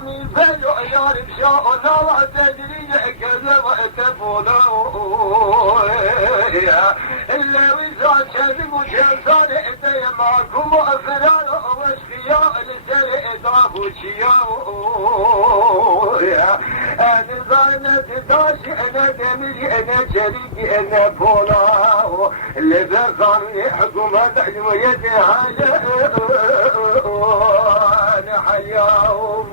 مي بلو يارب شاء الله تدري كذا وتفولا إلا وزاد شذب وشيطان إتي معكم وأفراد واشقياء لسرع إضاف وشياء أنا ظنة داشي أنا دمي أنا شريكي أنا بولا اللي بقام يحكم هذا ويدي حاجة أنا حياهم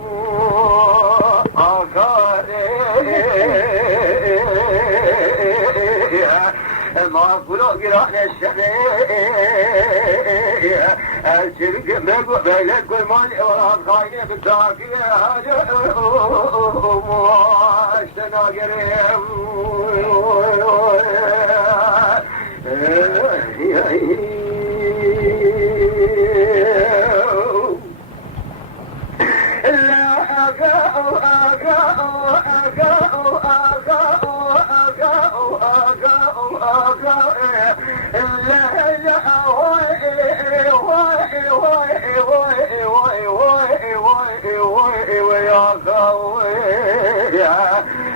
ما كلوا قرانا الشقية الشرق مقو بيلك كل مالي ولا خاينة بالتاكية هذا اشتنا قريب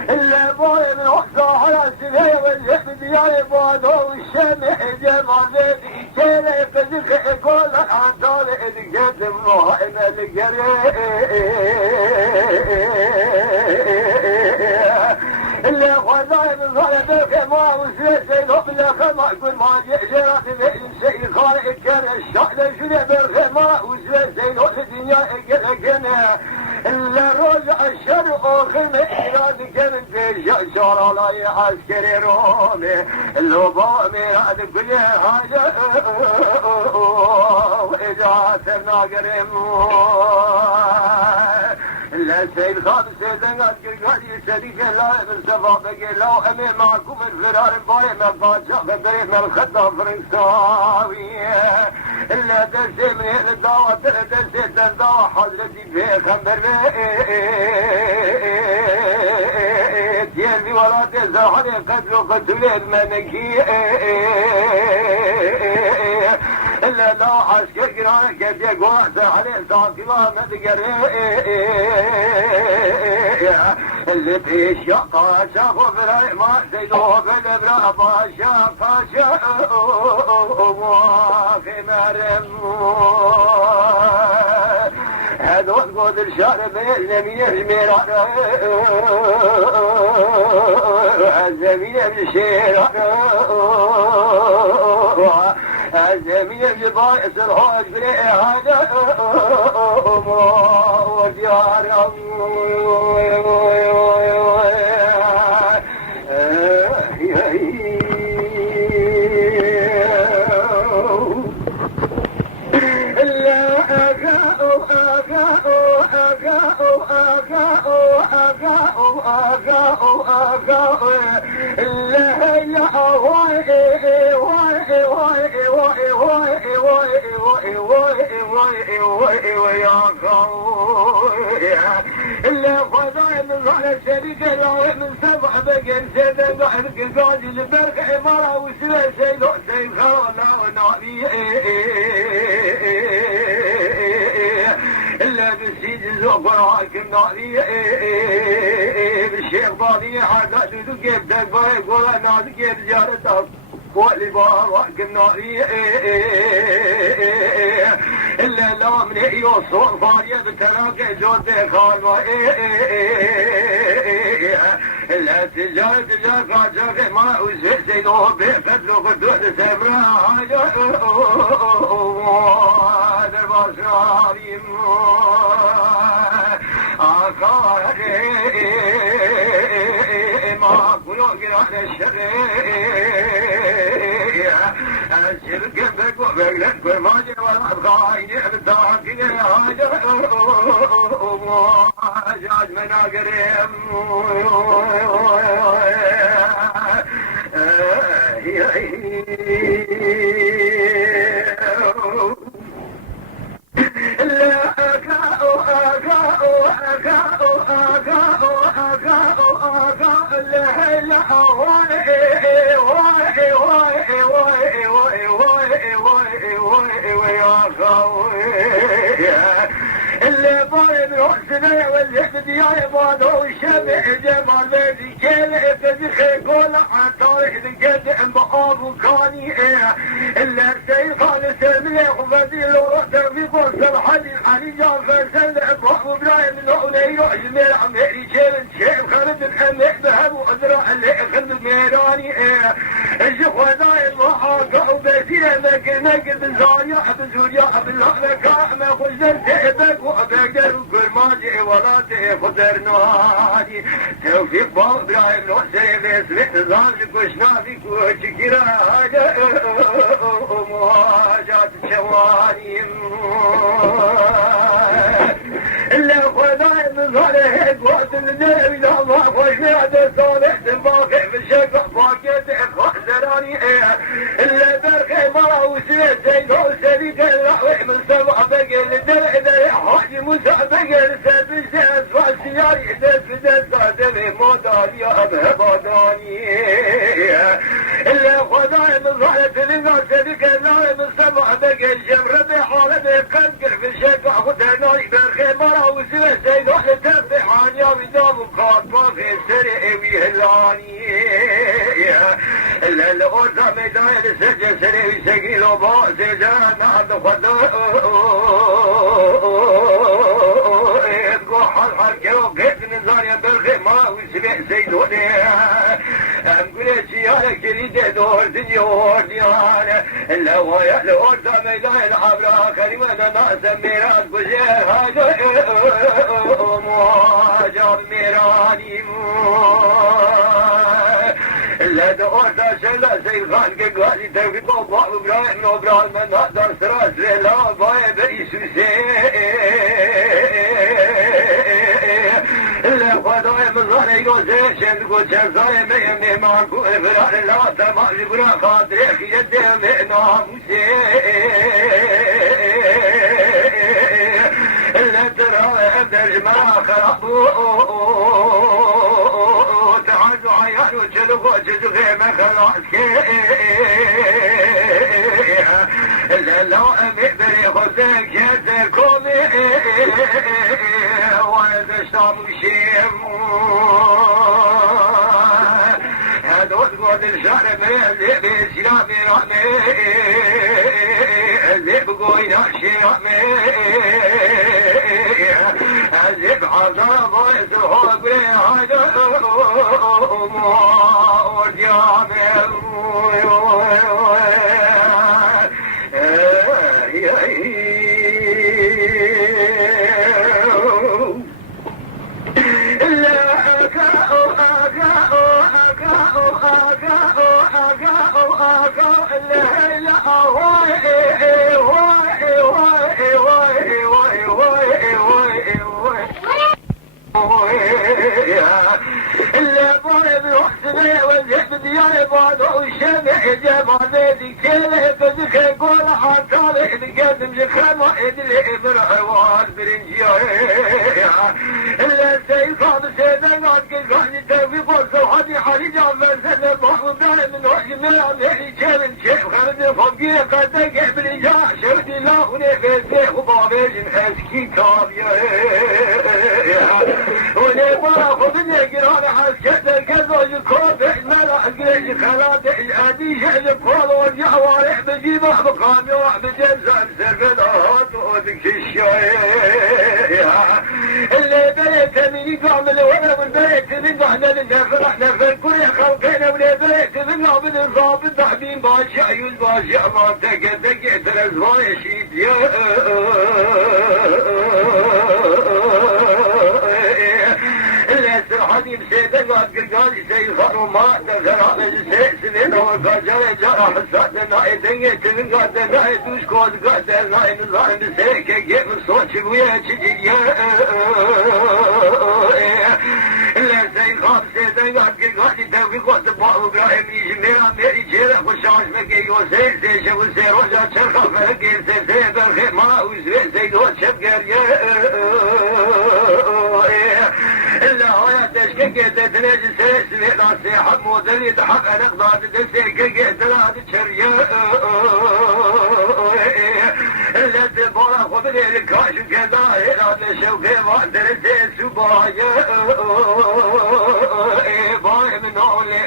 اللي باي من وحده على سنين والجبد يا يبادو الشمع جمال كيلا يفزك يقول عطال القدم وهائم القريب اللي خذاي من ظلمك ما وزيت قبل خما كل ما جاء شيء خارق كان الشحن شنو بالخما وزيت الدنيا كنا اللي رجع الشرق وخم إيران كان في شعر على عسكري رومي اللبامي هذا كل حاجة إذا سرنا قريب لا سيد خامسة دنقات قرقات يسريك لا من سفابك لو أمي معكم الفرار باي ما فاتشا بدري من الخطة فرنساوي إلا درسي من الدعوة درسي الدعوة حضرتي في خمبر بيت يلي ولا تزاحني قتلوا قتلين منكي إلا لا عسكر قرانا كيف يقوع ساحني ساقبا مدقري اللي في الشقة شافوا براي ما زيدوه بالبرا باشا فاشا في مرم هذول قود الشارب الزمينة الميران الزمينة الشيران الزمينة البائس الحوج بالإعادة وديار اللي فضاي من على الشركة لو من سبع بقى سيدة بعد قاعد البرق عمارة وسوى سيد خوانا ونعبي إلا بالسيد الزوق وراكم نعبي بالشيخ باضي حدا تدقيب دقبا يقول أنا دقيب زيارته واللي باراكم نعبي إلا لا من يوصل فارية بتراكي جود خالما إلا تجار قاجاك ما وزيد سيدوه بقدلو قدود سبرا حاجة هذا البصراري آخاري ما قلو قران الشريع الشرق بك وبقلت كل ما جي ولا بخايني بالتاكي هاجر وجاج منا قريب اللي باين روح السنة واللحم دياي بادو الشمع جمال بيدي كيلة تدخل كل عطاري القدم بقابو كاني إلا سيخال سميح وفديل ورحت في قصة الحدي علي جعفر سنة بقابو برايم الأولي يعجمير عميري كيلن شيب خالد الأمح بهم وأدرع اللي خلد ميراني الشيخ دايم وحاقع وبيتينا مكر بزاريا بزوريا باللحمة كاحمة خزر تحبك وأبقر وكرماجي ولا تخدر نوادي توفيق باب برايم نوحسي بيسمح ظالك وشنافك وشكرا هذا مواجهة الشواني إلا خدايم ظالك وقت النبي لا ما خوشنا صالح تنباخي في الشفع فاكت خزراني إلا برخي ما وسيت زيد وسبيك الرحوي من سبع بقل الدرع ذا حاجي موسى بقل سبيل سيد فالسياري دس بدس عدمي موداني أبهباداني إلا خدايم ظالك لنا سبيك الرحوي من سبع بقل جمر بحالة قنقر في الشفع خدناي برخي ما وسيت زيد وحتفع عني بدام وقاطبا في السرع ويهلاني إلا الأرض ميدان السجن سريع سجل وباء زيدان عبد خدوء يبقوا حال كيو كيف نزاريا بالخيمة وسبع سيدوني أمقل سيارة كريدة دور دنيور ديانا إلا ويا الأرض ميدان العبر كريمة ناس ميراث بزير هذا مواجب ميراني إلا دورتا شلا سيغان كقالي توفيق الله إبراهيم وإبراهيم من هدر سراس لله باي بإيسوسي إلا خدايا مظهر يوزي شندقو شرزايا ميمي معكو إفرار لا تمام لبرا خاطري خيدي مئنا موسي إلا ترى أبدر جمرا خرابو تعالوا عيالوا جلوه جزغي ما خلاص إلا لو أمئبري خذك يدكم وإذا اشتعبوا شيم هدول قد الشعر من الزئب السلامي رحمي الزئب قوينا شرحمي الزئب عبدالله ضيس الحبري هذا إلا ضارب الوحسبية والزحب دياري بعده الشامع جامع بيدي كيله بذكر يقول حاطالي بقدم ذكر واحد اللي بالحوار برنجيا إلا سيخاض سيدان عاد قلقاني توفيق وصوحدي حالي جعفر سنة بحر دائم من وحي ملعب يحي كيرن شيخ خالد فوقية قد تقع بالإجاع شهد الله ونفسه وبابيج أسكي كابيا ونبارا خذني قرار حسكت الكذوج الكوب احمل اقريش خلاتي الادي شعل كول ورجع وارح بجيبه بقامي واحد جزء سرفد اهات ودك الشوية اللي بيت من يقام الولا والبيت من احنا نفرح نفر كل خلقنا واللي بيت من عبد الضابط تحبين باشا يوز باشا ما تقدقت الازواج شيد يا حديم سيدنا قال سيخان وما دخل على سيدنا وفجر جرح سادنا ايدنيا تمن قادنا دوش كود قادنا نظام سيك جيب صوت ويا تجي لا سيخان سيدنا قال توفيق وطبع وقائم يجمع ميري جيرا وشاش مكي وسير سيش وسير وجا شرخ فقير سيد بالخيمة وزوي سيد وشبقر إلا هاي تشكيك تتناج سيد ناسي حمود اللي تحق نقضى تتسيك تلاد شريا إلا تبارا بدي كاش كذا إلى شوفي ما درت سبايا باي من أولي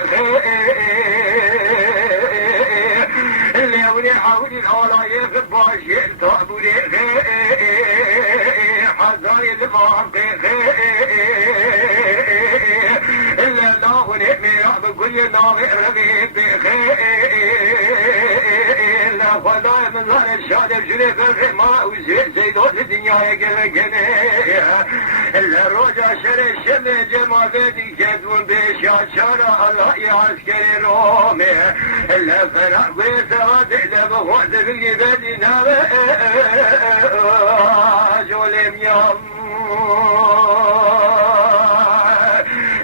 اللي أولي حاولي الأولا يغباش طابولي حزاي المعطي إلا الله ونعمي بكل نوم رغيب إلا خداي من ظهر الشهادة بجريب الرماء وزيد زيدون الدنيا يقلقني إلا الرجا شر الشم جمال بدي كذبون بشاد شارع الله يعسكري رومي إلا فرح بيسرات إلا بخوات في بدي نام جولم يوم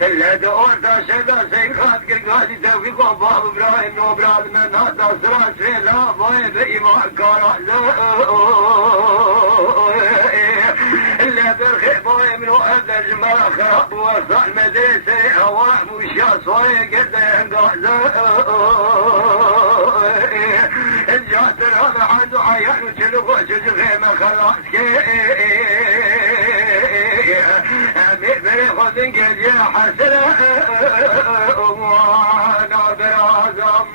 إلا دورتا شدا سيخات كالقادي توفيق وباب إبراهيم وبراد من هذا سراج لا باي بإيمان كارا إلا برخي باي من وقت الجمال خراب وصع مدرسة هواء مشيا صايا قد ينقاذ الجات الرابع عنده عيان وشلوه وشجغي ما خلاص أمي بريخوز انجل يا حسنة وانا برازم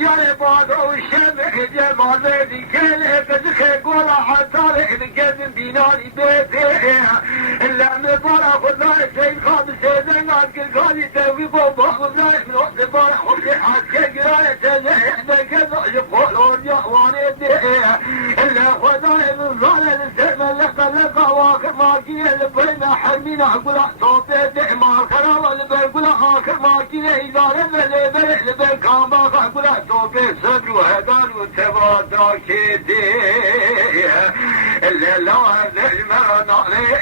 يا بعض والشمع جمال بيدي كله بدخل قولا حتى القدم بيناني بيتي إلا من فرق والله سيد خامس سيدنا كل قالي توي بابا والله من وقت فرق وفي حد قراية تزحنا كذا يقولون يا والدي إلا خداي من ظلل الزمن لقى واخر ما قيل بينا حرمينا قولا صوتي ما خلاص قولا آخر ما قيل إذا لما لبن كان باقى قولا صوتي صدر وهدان وتبرا دراكيتي إلا لا هذا المرض عليه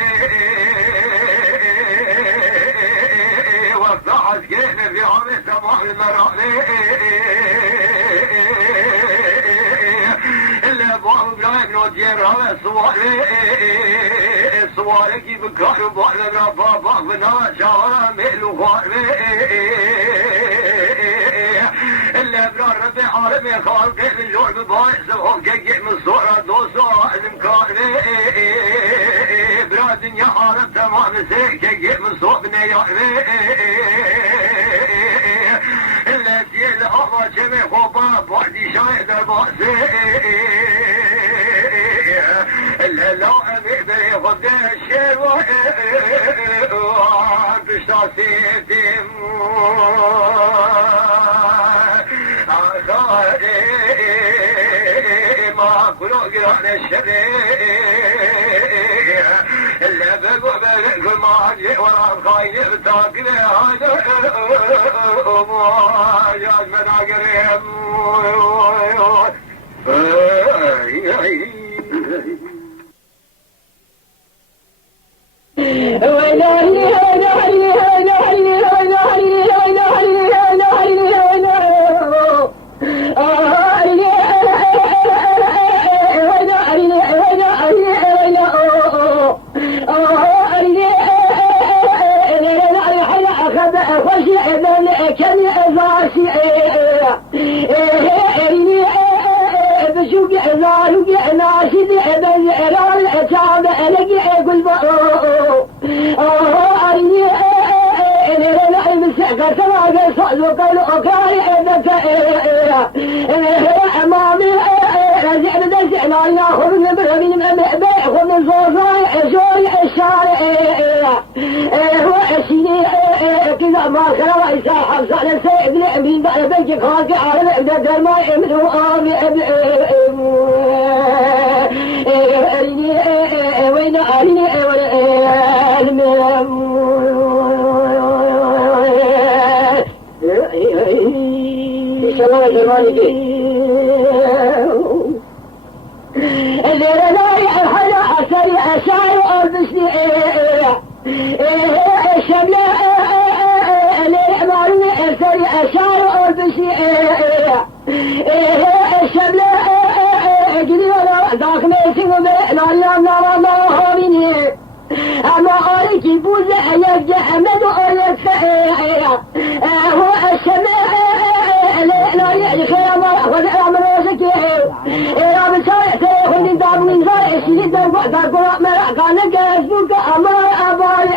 وفتح سكينة في عمي سمح المرض إلا بابو إبراهيم نودير هذا الصوالي كيف كانوا بعضنا بابا بنا شاورا مئلو خاربي إلا برا ربي عارمي خالقي من جوع ببايس وهم جيجي من صورة دوسة المكاربي برا دنيا عارم تمام سيك جيجي من صوب نياربي إلا سيال أما جمي خوبا بعدي شايد الباسي إلا لا أمي بي خد الشير بشتاسيتي ما كلو قران الشريع إلا بقوا بقول ما جي ورا الخاين بتاكل هذا يا من قريب الشملاء شبله gidiyorlar zakmetin ve nalyamlar bini ama ariki buze ayazge emed ayazge هو السماء لا يخير ما أخذ أمر وسكي يا بسارع تأخذ الدار من زارع سيد القرى مرع كان جاسبك أمر أبال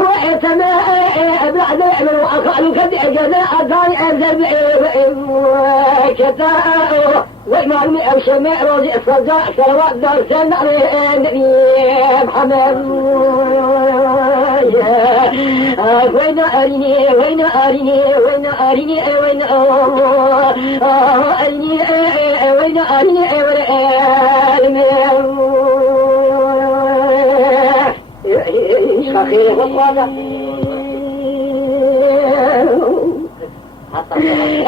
هو السماء بعد يعمل أخذ كذا جزاء ثاني أنزل كتاء والمعلم السماء روزي الصداء صلوات دار سنة النبي محمد وين أريني وين أريني وين أريني وين أريني وين أريني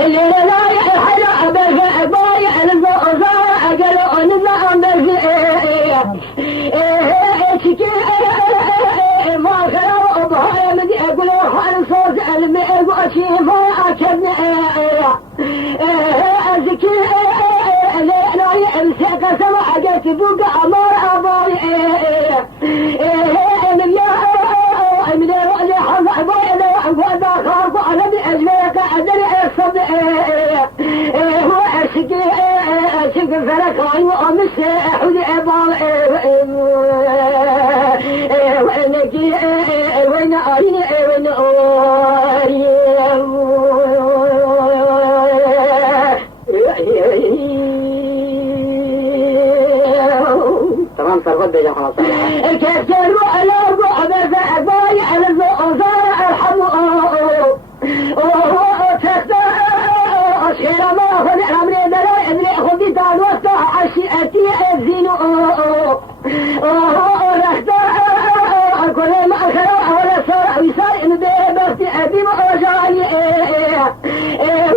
اللي لا يحل أبغى بايع الزوزة أجل أنزع ما خلوا بهاي مدي أقول حال صوت الماء وأشي ما أكن أزكي لا يمسك سمع جت بوق أمر أباي من يا من رأي حظ أباي لا وذا خاف على بأجمعك أدري الصبح هو أشكي فرق عين وأمس حولي أباي وينك وين أريني وين تمام ترغب يا خلاص الكسر ولا بعد فأباي على الزوزار أرحمه أشير ما أخذ أمري دلائي أمري أخذ دان وسط عشيئتي الزين كل ما أخذوا ولا صار ويصار إنه بس أبي مأجاني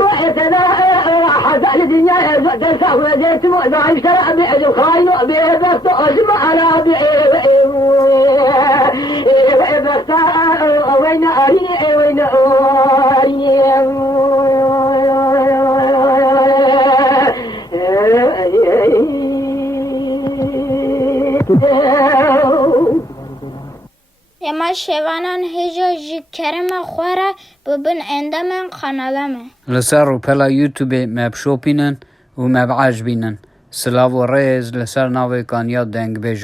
وإتنا حزن الدنيا تنسى وزيت ما يشترى بأجل خاين بس أجمع على بس وين أريني وين اما شوانان هجا جی کرم خوره ببن اندامن خانالامه لسر و پلا یوتیوب مب شوپینن و مب عجبینن سلاو و ریز لسر ناوی کانیاد دنگ بیج